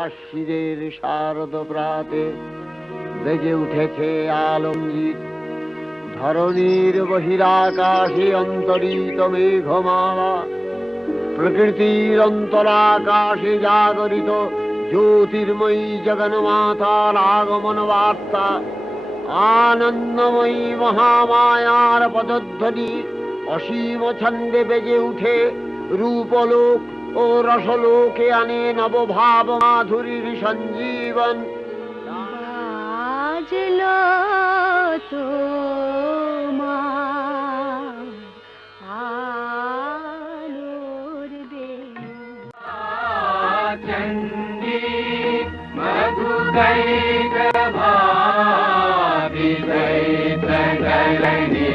আশ্বিরের শারদ প্রাতে বেজে উঠেছে আলমগীর। ধরণীর বহিরাকাশে অন্তরিত মেঘমালা, প্রকৃতির অন্তরাকাশে জাগরিত জ্যোতির্ময়ী জগন্মাতার আগমন বার্তা। আনন্দময়ী মহামায়ার পদধ্বনি অসীম ছন্দে বেজে উঠে রূপলোক ও রসলোকে আনে নবভাব মাধুরীর সঞ্জীবন। বাজলো তোমার আলোর বেণু, চণ্ডী মধুকৈক ভাবি দৈত গলনী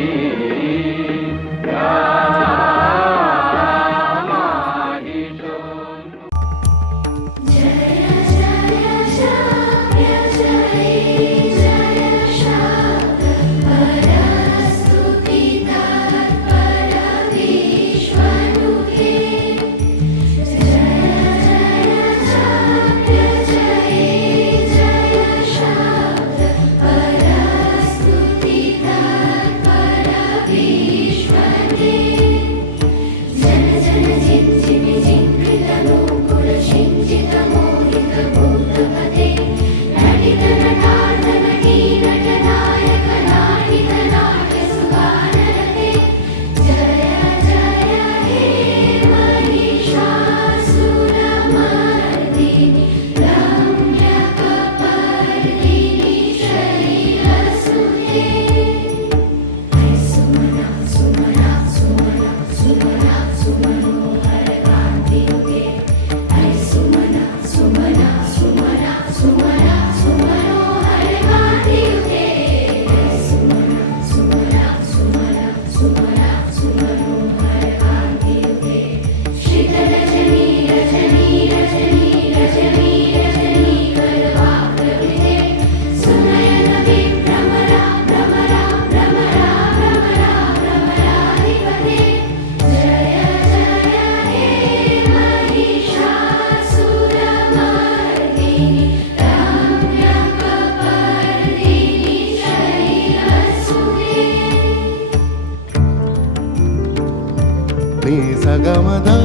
ni sa ga ma da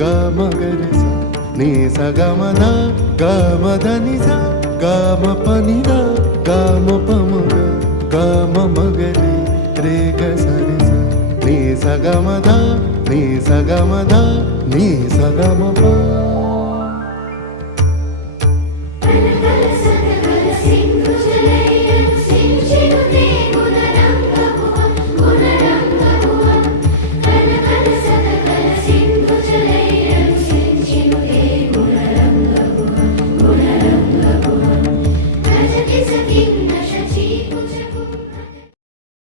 ga ma ga re sa ni sa ga ma da ga ma da ni sa ga ma pa ni da ga ma pa ma ga ma ga re ga sa re sa ni sa ga ma da ni sa ga ma da ni